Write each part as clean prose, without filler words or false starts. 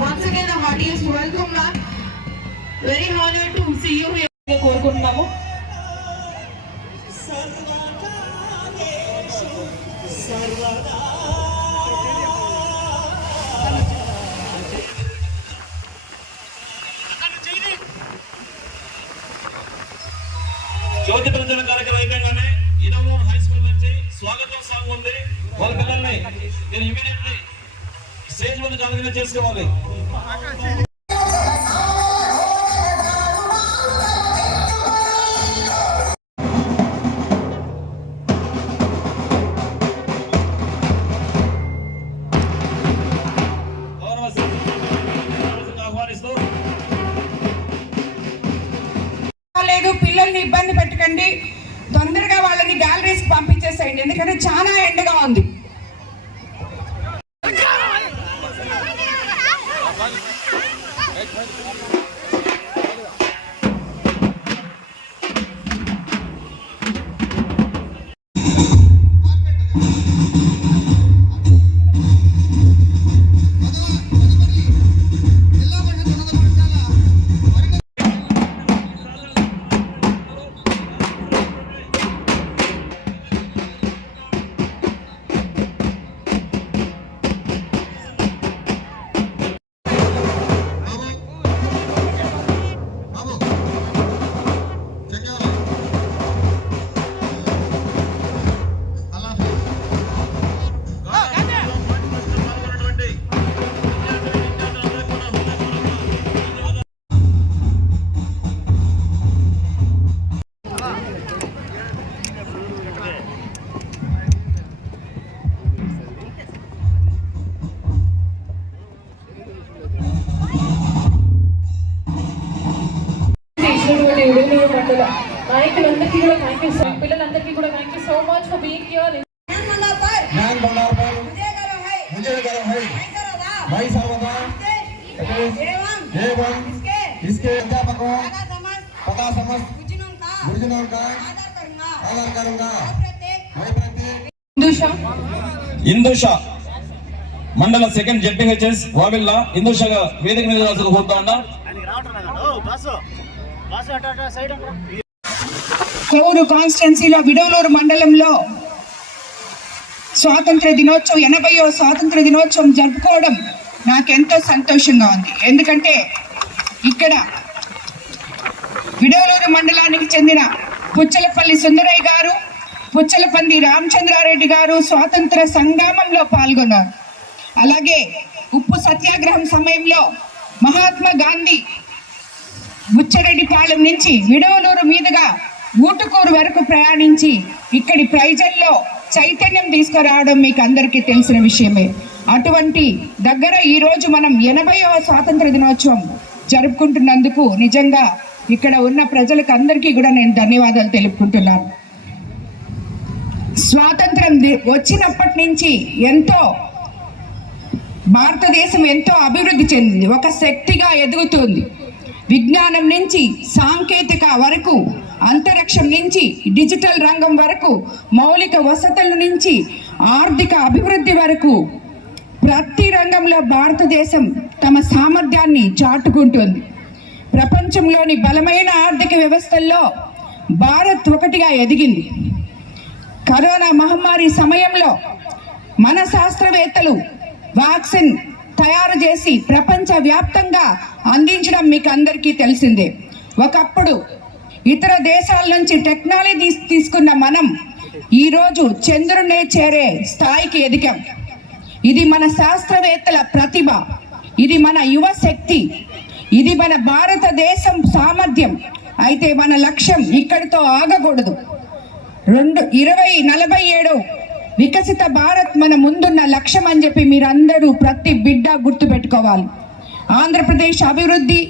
once again, a heartiest welcome, ma'am. Very honored to see you here. కోరుకుంటున్నాము. జ్యోతి ప్రజల కార్యక్రమం అయిపోయిందనే ఇనోవోన్ high school నుంచి స్వాగతం సాంగ్ ఉంది. వాళ్ళ పిల్లల్ని నేను ఇమీడియట్లీ స్టేజ్ మీద జాయిన్ చేసుకోవాలి. లేదు, పిల్లల్ని ఇబ్బంది పెట్టకండి, తొందరగా వాళ్ళని గ్యాలరీస్ పంపించేసేయండి, ఎందుకంటే చాలా ఎండగా ఉంది. నాయకులందరికీ కూడా థ్యాంక్ యూ, పిల్లలందరికీ కూడా thank you so much for being here. ఇందుషా మండల సెకండ్ జెడ్పీహెచ్ఎస్ వావిల్లా ఇందుషగా వేదిక మీద కోరుతా ఉన్నా. కోవూరు కాన్స్టిట్యున్సీలో విడవలూరు మండలంలో స్వాతంత్ర దినోత్సవం 80వ స్వాతంత్ర దినోత్సవం జరుపుకోవడం నాకెంతో సంతోషంగా ఉంది. ఎందుకంటే ఇక్కడ విడవలూరు మండలానికి చెందిన పుచ్చలపల్లి సుందరయ్య గారు, పుచ్చలపల్లి రామచంద్రారెడ్డి గారు స్వాతంత్ర సంగ్రామంలో పాల్గొన్నారు. అలాగే ఉప్పు సత్యాగ్రహం సమయంలో మహాత్మా గాంధీ బుచ్చరెడ్డిపాలెం నుంచి విడవలూరు మీదుగా ఊటుకూరు వరకు ప్రయాణించి ఇక్కడి ప్రజల్లో చైతన్యం తీసుకురావడం మీకు అందరికీ తెలిసిన విషయమే. అటువంటి దగ్గర ఈరోజు మనం 80వ స్వాతంత్ర దినోత్సవం జరుపుకుంటున్నందుకు నిజంగా ఇక్కడ ఉన్న ప్రజలకు అందరికీ కూడా నేను ధన్యవాదాలు తెలుపుకుంటున్నాను. స్వాతంత్రం వచ్చినప్పటి నుంచి భారతదేశం ఎంతో అభివృద్ధి చెందింది, ఒక శక్తిగా ఎదుగుతుంది. విజ్ఞానం నుంచి సాంకేతిక వరకు, అంతరిక్షం నుంచి డిజిటల్ రంగం వరకు, మౌలిక వసతుల నుంచి ఆర్థిక అభివృద్ధి వరకు ప్రతి రంగంలో భారతదేశం తమ సామర్థ్యాన్ని చాటుకుంటుంది. ప్రపంచంలోని బలమైన ఆర్థిక వ్యవస్థల్లో భారత్ ఒకటిగా ఎదిగింది. కరోనా మహమ్మారి సమయంలో మన శాస్త్రవేత్తలు వ్యాక్సిన్ తయారు చేసి ప్రపంచ వ్యాప్తంగా అందించడం మీకు అందరికీ తెలిసిందే. ఒకప్పుడు ఇతర దేశాల నుంచి టెక్నాలజీ తీసుకున్న మనం ఈరోజు చంద్రునే చేరే స్థాయికి ఎదిగాం. ఇది మన శాస్త్రవేత్తల ప్రతిభ, ఇది మన యువ శక్తి, ఇది మన భారతదేశం సామర్థ్యం. అయితే మన లక్ష్యం ఇక్కడితో ఆగకూడదు. 2047 వికసిత భారత్ మన ముందున్న లక్ష్యం అని చెప్పి మీరందరూ ప్రతి బిడ్డ గుర్తుపెట్టుకోవాలి. ఆంధ్రప్రదేశ్ అభివృద్ధి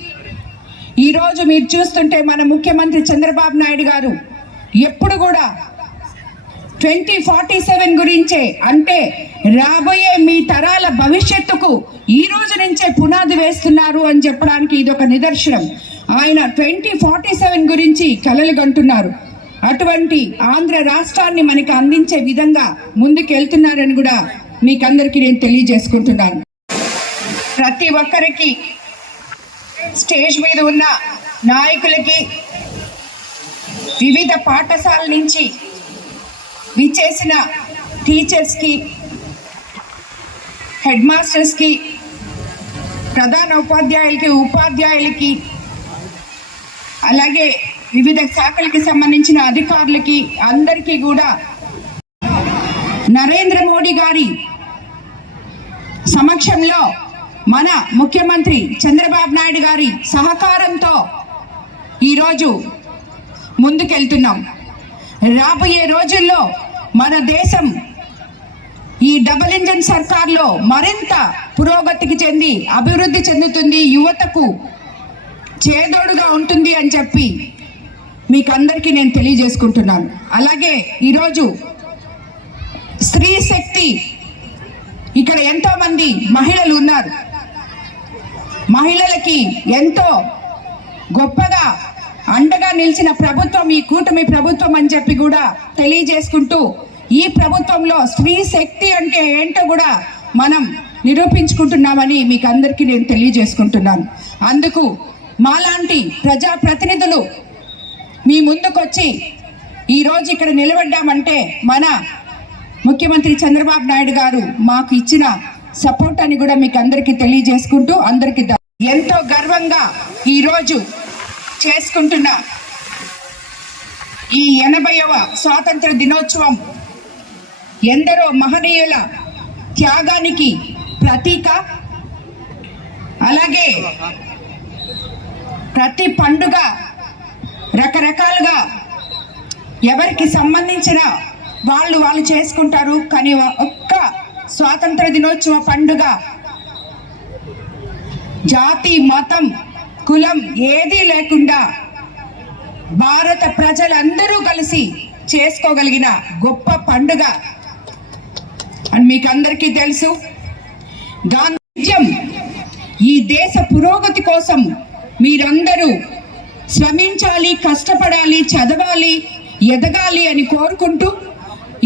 ఈరోజు మీరు చూస్తుంటే మన ముఖ్యమంత్రి చంద్రబాబు నాయుడు గారు ఎప్పుడు కూడా 2047 గురించే, అంటే రాబోయే మీ తరాల భవిష్యత్తుకు ఈ రోజు నుంచే పునాది వేస్తున్నారు అని చెప్పడానికి ఇది ఒక నిదర్శనం. ఆయన 2047 గురించి కలలు కంటున్నారు. అటువంటి ఆంధ్ర రాష్ట్రాన్ని మనకి అందించే విధంగా ముందుకెళ్తున్నారని కూడా మీకందరికీ నేను తెలియజేసుకుంటున్నాను. ప్రతి ఒక్కరికి, స్టేజ్ మీద ఉన్న నాయకులకి, వివిధ పాఠశాల నుంచి విచ్చేసిన టీచర్స్కి, హెడ్ మాస్టర్స్కి, ప్రధాన ఉపాధ్యాయులకి, అలాగే వివిధ శాఖలకి సంబంధించిన అధికారులకి అందరికీ కూడా నరేంద్ర మోడీ గారి సమక్షంలో మన ముఖ్యమంత్రి చంద్రబాబు నాయుడు గారి సహకారంతో ఈరోజు ముందుకెళ్తున్నాం. రాబోయే రోజుల్లో మన దేశం ఈ డబుల్ ఇంజిన్ సర్కార్లో మరింత పురోగతికి చెంది అభివృద్ధి చెందుతుంది, యువతకు చేదోడుగా ఉంటుంది అని చెప్పి మీకు అందరికీ నేను తెలియజేసుకుంటున్నాను. అలాగే ఈరోజు స్త్రీ శక్తి, ఇక్కడ ఎంతో మంది మహిళలు ఉన్నారు. మహిళలకి ఎంతో గొప్పగా అండగా నిలిచిన ప్రభుత్వం ఈ కూటమి ప్రభుత్వం అని చెప్పి కూడా తెలియజేసుకుంటూ, ఈ ప్రభుత్వంలో స్త్రీ శక్తి అంటే ఏంటో కూడా మనం నిరూపించుకుంటున్నామని మీకు అందరికీ నేను తెలియజేసుకుంటున్నాను. అందుకు మాలాంటి ప్రజాప్రతినిధులు మీ ముందుకొచ్చి ఈరోజు ఇక్కడ నిలబడ్డామంటే మన ముఖ్యమంత్రి చంద్రబాబు నాయుడు గారు మాకు ఇచ్చిన సపోర్ట్ అని కూడా మీకు అందరికీ తెలియజేసుకుంటూ, అందరికీ ఎంతో గర్వంగా ఈరోజు చేసుకుంటున్న ఈ 80వ స్వాతంత్ర దినోత్సవం ఎందరో మహనీయుల త్యాగానికి ప్రతీక. అలాగే ప్రతి పండుగ రకరకాలుగా ఎవరికి సంబంధించిన వాళ్ళు చేసుకుంటారు, కానీ ఒక్క స్వాతంత్ర దినోత్సవ పండుగ జాతి, మతం, కులం ఏదీ లేకుండా భారత ప్రజలందరూ కలిసి చేసుకోగలిగిన గొప్ప పండుగ అని మీకు అందరికీ తెలుసు. గాంధీజం ఈ దేశ పురోగతి కోసం మీరందరూ శ్రమించాలి, కష్టపడాలి, చదవాలి, ఎదగాలి అని కోరుకుంటూ,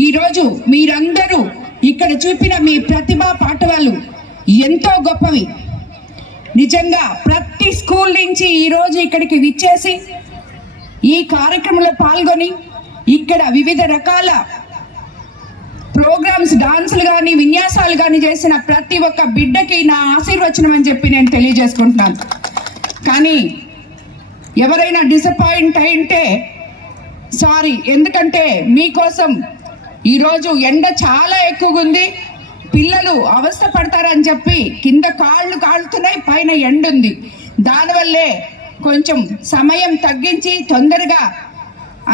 ఈరోజు మీరందరూ ఇక్కడ చూపిన మీ ప్రతిభా పాఠవాలు ఎంతో గొప్పవి. నిజంగా ప్రతి స్కూల్ నుంచి ఈరోజు ఇక్కడికి విచ్చేసి ఈ కార్యక్రమంలో పాల్గొని ఇక్కడ వివిధ రకాల ప్రోగ్రామ్స్, డాన్సులు కానీ విన్యాసాలు కానీ చేసిన ప్రతి ఒక్క బిడ్డకి నా ఆశీర్వచనం అని చెప్పి నేను తెలియజేసుకుంటున్నాను. కానీ ఎవరైనా డిసప్పాయింట్ అయింటే సారీ, ఎందుకంటే మీకోసం ఈరోజు ఎండ చాలా ఎక్కువగా ఉంది, పిల్లలు అవస్థ పడతారని చెప్పి కింద కాళ్ళు కాలుతున్నాయి, పైన ఎండ ఉంది. దానివల్లే కొంచెం సమయం తగ్గించి తొందరగా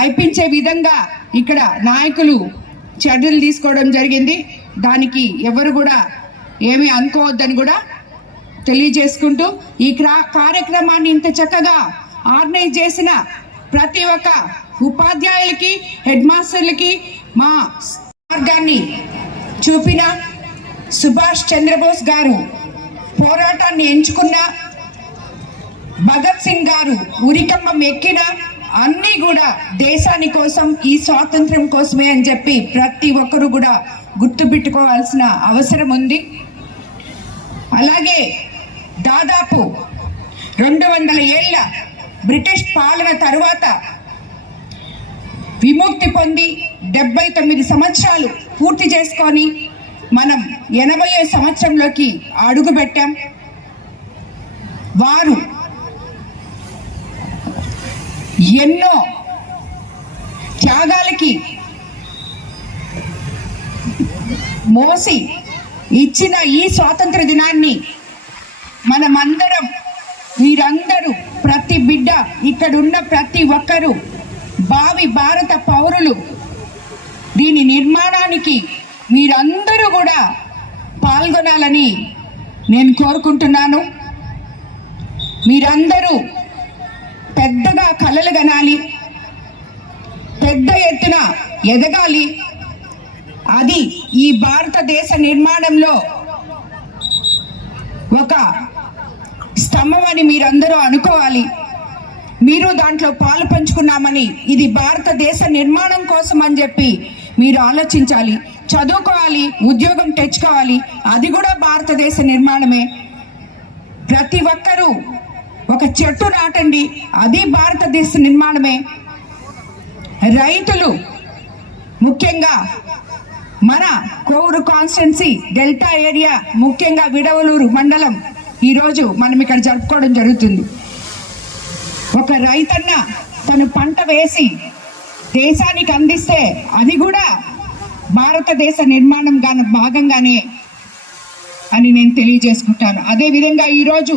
అయిపించే విధంగా ఇక్కడ నాయకులు చర్యలు తీసుకోవడం జరిగింది. దానికి ఎవరు కూడా ఏమీ అనుకోవద్దని కూడా తెలియజేసుకుంటూ, ఈ కార్యక్రమాన్ని ఇంత చక్కగా ఆర్గనైజ్ చేసిన ప్రతి ఒక్క ఉపాధ్యాయులకి, హెడ్ మాస్టర్లకి, మా మార్గాన్ని చూపిన సుభాష్ చంద్రబోస్ గారు పోరాటాన్ని ఎంచుకున్న, భగత్ సింగ్ గారు ఉరికమ్మం ఎక్కిన, అన్నీ కూడా దేశాని కోసం, ఈ స్వాతంత్ర్యం కోసమే అని చెప్పి ప్రతి ఒక్కరు కూడా గుర్తుపెట్టుకోవాల్సిన అవసరం ఉంది. అలాగే దాదాపు 200 ఏళ్ల బ్రిటిష్ పాలన తరువాత విముక్తి పొంది 79 సంవత్సరాలు పూర్తి చేసుకొని మనం 80వ సంవత్సరంలోకి అడుగు పెట్టాం. వారు ఎన్నో త్యాగాలకి మోసి ఇచ్చిన ఈ స్వాతంత్ర దినాన్ని మనమందరం, మీరందరూ, ప్రతి బిడ్డ, ఇక్కడున్న ప్రతి ఒక్కరూ భావి భారత పౌరులు, దీని నిర్మాణానికి మీరందరూ కూడా పాల్గొనాలని నేను కోరుకుంటున్నాను. మీరందరూ పెద్దగా కలలు కనాలి, పెద్ద ఎత్తున ఎదగాలి. అది ఈ భారతదేశ నిర్మాణంలో ఒక స్తంభం అని మీరందరూ అనుకోవాలి. మీరు దాంట్లో పాలు పంచుకున్నామని, ఇది భారతదేశ నిర్మాణం కోసం అని చెప్పి మీరు ఆలోచించాలి. చదువుకోవాలి, ఉద్యోగం తెచ్చుకోవాలి, అది కూడా భారతదేశ నిర్మాణమే. ప్రతి ఒక్కరూ ఒక చెట్టు నాటండి, అది భారతదేశ నిర్మాణమే. రైతులు ముఖ్యంగా మన కోవూరు కాన్స్టిట్యున్సీ డెల్టా ఏరియా, ముఖ్యంగా విడవలూరు మండలం ఈరోజు మనం ఇక్కడ జరుపుకోవడం జరుగుతుంది. ఒక రైతన్న తను పంట వేసి దేశానికి అందిస్తే అది కూడా భారతదేశ నిర్మాణం భాగంగానే అని నేను తెలియజేసుకుంటాను. అదేవిధంగా ఈరోజు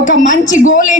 ఒక మంచి గోల్